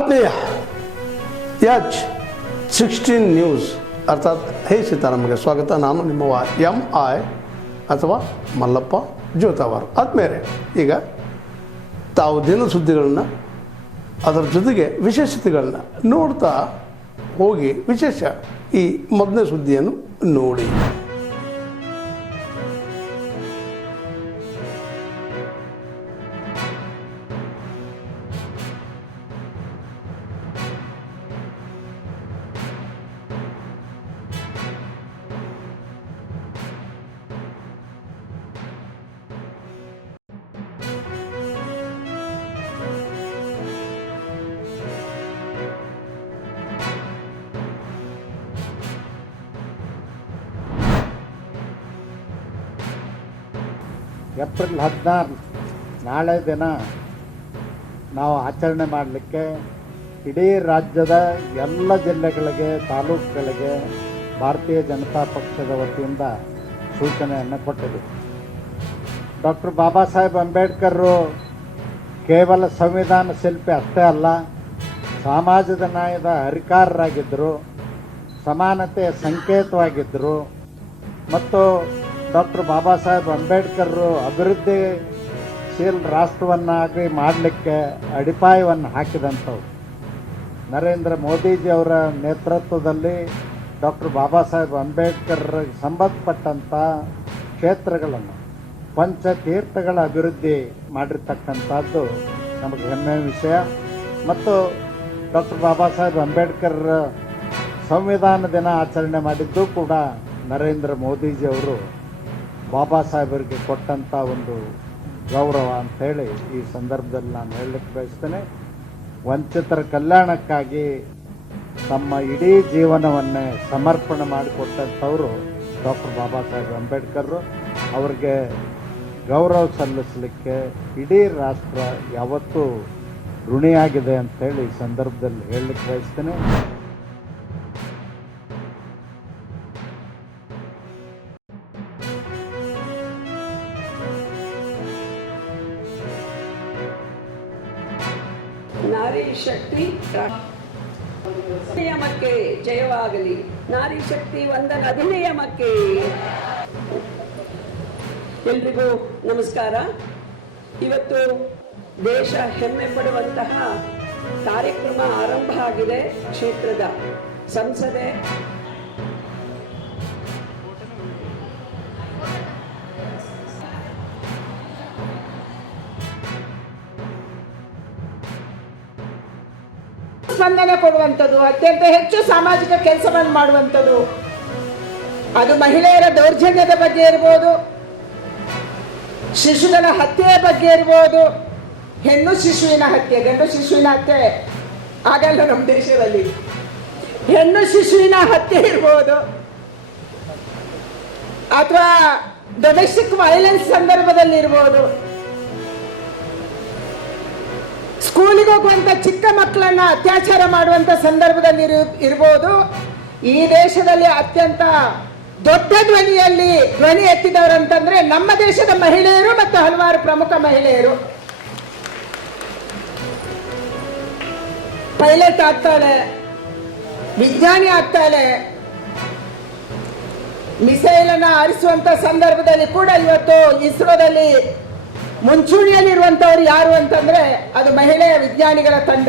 ಆತ್ಮೀಯ H16 news ಅರ್ಥಾತ್ ಹೇ ಸೀತಾರಾಮಗೆ ಸ್ವಾಗತ. ನಾನು ನಿಮ್ಮವ MI ಅಥವಾ ಮಲ್ಲಪ್ಪ ಜೋತಾವಾರ್. ಆದ್ಮೇಲೆ ಈಗ ತಾವು ದಿನ ಸುದ್ದಿಗಳನ್ನ ಅದರ ಜೊತೆಗೆ ವಿಶೇಷತೆಗಳನ್ನ ನೋಡ್ತಾ ಹೋಗಿ ವಿಶೇಷ ಈ ಮೊದಲನೇ ಸುದ್ದಿಯನ್ನು ನೋಡಿ. ಏಪ್ರಿಲ್ 16 ನಾಳೆ ದಿನ ನಾವು ಆಚರಣೆ ಮಾಡಲಿಕ್ಕೆ ಇಡೀ ರಾಜ್ಯದ ಎಲ್ಲ ಜಿಲ್ಲೆಗಳಿಗೆ ತಾಲೂಕುಗಳಿಗೆ ಭಾರತೀಯ ಜನತಾ ಪಕ್ಷದ ವತಿಯಿಂದ ಸೂಚನೆಯನ್ನು ಕೊಟ್ಟಿದೆ. ಡಾಕ್ಟರ್ ಬಾಬಾ ಸಾಹೇಬ್ ಅಂಬೇಡ್ಕರ್ರು ಕೇವಲ ಸಂವಿಧಾನ ಶಿಲ್ಪಿ ಅಷ್ಟೇ ಅಲ್ಲ, ಸಮಾಜದ ನ್ಯಾಯದ ಹರಿಕಾರರಾಗಿದ್ದರು, ಸಮಾನತೆಯ ಸಂಕೇತವಾಗಿದ್ದರು ಮತ್ತು ಡಾಕ್ಟರ್ ಬಾಬಾ ಸಾಹೇಬ್ ಅಂಬೇಡ್ಕರ್ರು ಅಭಿವೃದ್ಧಿಶೀಲ ರಾಷ್ಟ್ರವನ್ನಾಗಿ ಮಾಡಲಿಕ್ಕೆ ಅಡಿಪಾಯವನ್ನು ಹಾಕಿದಂಥವು. ನರೇಂದ್ರ ಮೋದಿಜಿಯವರ ನೇತೃತ್ವದಲ್ಲಿ ಡಾಕ್ಟರ್ ಬಾಬಾ ಸಾಹೇಬ್ ಅಂಬೇಡ್ಕರ್ಗೆ ಸಂಬಂಧಪಟ್ಟಂಥ ಕ್ಷೇತ್ರಗಳನ್ನು ಪಂಚತೀರ್ಥಗಳ ಅಭಿವೃದ್ಧಿ ಮಾಡಿರ್ತಕ್ಕಂಥದ್ದು ನಮಗೆ ಹೆಮ್ಮೆಯ ವಿಷಯ. ಮತ್ತು ಡಾಕ್ಟರ್ ಬಾಬಾ ಸಾಹೇಬ್ ಅಂಬೇಡ್ಕರ್ ಸಂವಿಧಾನ ದಿನ ಆಚರಣೆ ಮಾಡಿದ್ದು ಕೂಡ ನರೇಂದ್ರ ಮೋದಿಜಿಯವರು ಬಾಬಾ ಸಾಹೇಬರಿಗೆ ಕೊಟ್ಟಂಥ ಒಂದು ಗೌರವ ಅಂಥೇಳಿ ಈ ಸಂದರ್ಭದಲ್ಲಿ ನಾನು ಹೇಳಲಿಕ್ಕೆ ಬಯಸ್ತೇನೆ. ವಂಚಿತರ ಕಲ್ಯಾಣಕ್ಕಾಗಿ ತಮ್ಮ ಇಡೀ ಜೀವನವನ್ನೇ ಸಮರ್ಪಣೆ ಮಾಡಿಕೊಟ್ಟಂಥವರು ಡಾಕ್ಟರ್ ಬಾಬಾ ಸಾಹೇಬ್ ಅಂಬೇಡ್ಕರ್. ಅವ್ರಿಗೆ ಗೌರವ ಸಲ್ಲಿಸಲಿಕ್ಕೆ ಇಡೀ ರಾಷ್ಟ್ರ ಯಾವತ್ತೂ ಋಣಿಯಾಗಿದೆ ಅಂಥೇಳಿ ಈ ಸಂದರ್ಭದಲ್ಲಿ ಹೇಳಲಿಕ್ಕೆ ಬಯಸ್ತೇನೆ. ನಾರಿ ಶಕ್ತಿ ಅಧಿನಿಯಮಕ್ಕೆ ಜಯವಾಗಲಿ. ನಾರಿ ಶಕ್ತಿ ವಂದನ ಅಧಿನಿಯಮಕ್ಕೆ. ಎಲ್ರಿಗೂ ನಮಸ್ಕಾರ. ಇವತ್ತು ದೇಶ ಹೆಮ್ಮೆ ಪಡುವಂತಹ ಕಾರ್ಯಕ್ರಮ ಆರಂಭ ಆಗಿದೆ. ಕ್ಷೇತ್ರದ ಸಂಸದೆ ಸ್ಪಂದನೆ ಕೊಡುವಂಥದ್ದು, ಅತ್ಯಂತ ಹೆಚ್ಚು ಸಾಮಾಜಿಕ ಕೆಲಸವನ್ನು ಮಾಡುವಂಥದ್ದು, ಅದು ಮಹಿಳೆಯರ ದೌರ್ಜನ್ಯದ ಬಗ್ಗೆ ಇರ್ಬೋದು, ಶಿಶುಗಳ ಹತ್ಯೆಯ ಬಗ್ಗೆ ಇರ್ಬೋದು, ಹೆಣ್ಣು ಶಿಶುವಿನ ಹತ್ಯೆ, ಗಂಡು ಶಿಶುವಿನ ಹತ್ಯೆ ಆಗಲ್ಲ ನಮ್ಮ ದೇಶದಲ್ಲಿ, ಹೆಣ್ಣು ಶಿಶುವಿನ ಹತ್ಯೆ ಇರ್ಬೋದು, ಅಥವಾ ಡೊಮೆಸ್ಟಿಕ್ ವೈಲೆನ್ಸ್ ಸಂದರ್ಭದಲ್ಲಿ ಇರ್ಬೋದು, ಸ್ಕೂಲಿಗೆ ಹೋಗುವಂತ ಚಿಕ್ಕ ಮಕ್ಕಳನ್ನ ಅತ್ಯಾಚಾರ ಮಾಡುವಂತ ಸಂದರ್ಭದಲ್ಲಿ ಇರ್ಬೋದು. ಈ ದೇಶದಲ್ಲಿ ಅತ್ಯಂತ ದೊಡ್ಡ ಧ್ವನಿ ಎತ್ತಿದವರು ಅಂತಂದ್ರೆ ನಮ್ಮ ದೇಶದ ಮಹಿಳೆಯರು ಮತ್ತು ಹಲವಾರು ಪ್ರಮುಖ ಮಹಿಳೆಯರು. ಪೈಲಟ್ ಆಗ್ತಾಳೆ, ವಿಜ್ಞಾನಿ ಆಗ್ತಾಳೆ, ಮಿಸೈಲ್ ಅನ್ನ ಹಾರಿಸುವಂತ ಸಂದರ್ಭದಲ್ಲಿ ಕೂಡ ಇವತ್ತು ಇಸ್ರೋದಲ್ಲಿ ಮುಂಚೂಣಿಯಲ್ಲಿರುವಂತವ್ರು ಯಾರು ಅಂತಂದ್ರೆ ಅದು ಮಹಿಳೆಯ ವಿಜ್ಞಾನಿಗಳ ತಂಡ.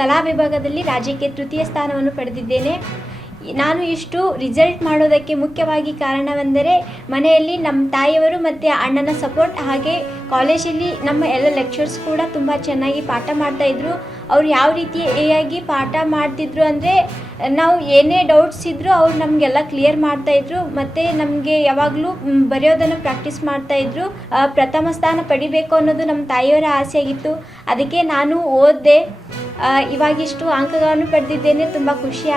ಕಲಾ ವಿಭಾಗದಲ್ಲಿ ರಾಜ್ಯಕ್ಕೆ ತೃತೀಯ ಸ್ಥಾನವನ್ನು ಪಡೆದಿದ್ದೇನೆ. ನಾನು ಇಷ್ಟು ರಿಸಲ್ಟ್ ಮಾಡೋದಕ್ಕೆ ಮುಖ್ಯವಾಗಿ ಕಾರಣವೆಂದರೆ ಮನೆಯಲ್ಲಿ ನಮ್ಮ ತಾಯಿಯವರು ಮತ್ತು ಅಣ್ಣನ ಸಪೋರ್ಟ್, ಹಾಗೆ ಕಾಲೇಜಲ್ಲಿ ನಮ್ಮ ಎಲ್ಲ ಲೆಕ್ಚರ್ಸ್ ಕೂಡ ತುಂಬ ಚೆನ್ನಾಗಿ ಪಾಠ ಮಾಡ್ತಾಯಿದ್ರು. ಅವ್ರು ಯಾವ ರೀತಿಯಾಗಿ ಪಾಠ ಮಾಡ್ತಿದ್ರು ಅಂದರೆ ನಾವು ಏನೇ ಡೌಟ್ಸ್ ಇದ್ದರೂ ಅವ್ರು ನಮಗೆಲ್ಲ ಕ್ಲಿಯರ್ ಮಾಡ್ತಾಯಿದ್ರು ಮತ್ತು ನಮಗೆ ಯಾವಾಗಲೂ ಬರೆಯೋದನ್ನು ಪ್ರಾಕ್ಟೀಸ್ ಮಾಡ್ತಾಯಿದ್ರು. ಪ್ರಥಮ ಸ್ಥಾನ ಪಡಿಬೇಕು ಅನ್ನೋದು ನಮ್ಮ ತಾಯಿಯವರ ಆಸೆಯಾಗಿತ್ತು. ಅದಕ್ಕೆ ನಾನು ಓದಿದೆ. ಇವಾಗಿಷ್ಟು ಅಂಕಗಳನ್ನು ಪಡೆದಿದ್ದೇನೆ. ತುಂಬ ಖುಷಿ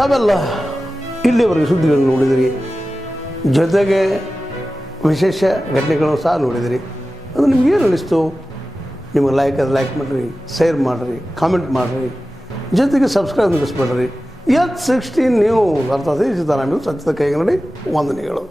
ತಾವೆಲ್ಲ ಇಲ್ಲಿವರೆಗೆ ಸುದ್ದಿಗಳನ್ನು ನೋಡಿದಿರಿ, ಜೊತೆಗೆ ವಿಶೇಷ ಘಟನೆಗಳನ್ನು ಸಹ ನೋಡಿದಿರಿ. ಅದು ನಿಮಗೇನು ಅನ್ನಿಸ್ತು? ನಿಮಗೆ ಲೈಕ್ ಮಾಡಿರಿ, ಶೇರ್ ಮಾಡಿರಿ, ಕಾಮೆಂಟ್ ಮಾಡಿರಿ, ಜೊತೆಗೆ ಸಬ್ಸ್ಕ್ರೈಬ್ ನಿಲ್ಲಿಸ್ಬೇಡ್ರಿ. H16 ನ್ಯೂಸ್ ಅರ್ಥಾತ್ ಸಿತಾರಾಮ್ ನ್ಯೂಸ್ ಸತ್ಯದ ಕೈಗನ್ನಡಿ ವಂದನೆಗಳು.